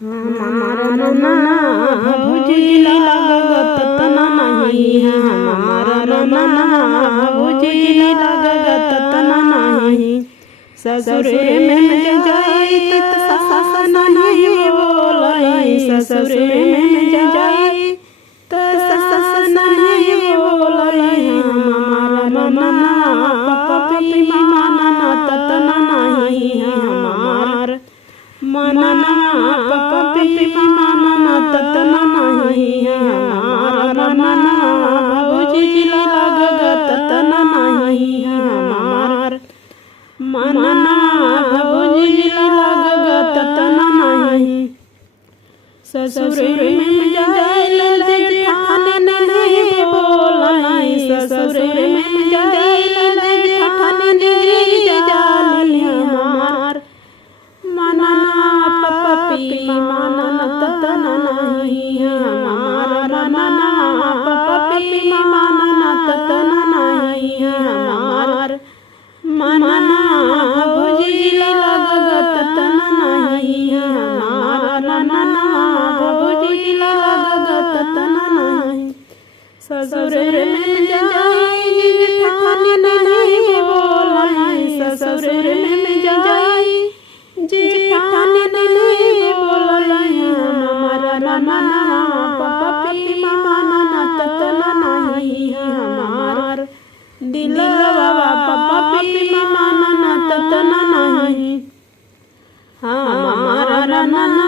हमारा नना भुजिला लागत तना नहीं, हमारा नना भुजिला लागत तना नहीं। ससुरे में जाई त सास नहीं बोलाई, ससुरे में जाई त सास नहीं बोलाई। हमारा नना पपी माना तना नहीं, हमार मनना पपी माना तना नहीं। हमारा नना भुजिला लागत तना नहीं, हमार मनना भुजिला लागत तना नहीं। ससुरे में जाइल जेठानी नहीं बोलाई, ससुरे में जाइल जेठानी नहीं जाली। हमार मनना पपी माना तना नहीं, हमारा मनना पपी माना तना नहीं। हमार मनना भुजिला लागत तना नहीं, हमारा नना भुजिला लागत तना नहीं। ससुरे में जाई जेठानी नहीं बोलाई, ससुरे में जाई जेठानी नहीं बोलाई। हमारा नना पपी माना तना नहीं, हमार दिलवा पपी माना तना नहीं। हमारा नना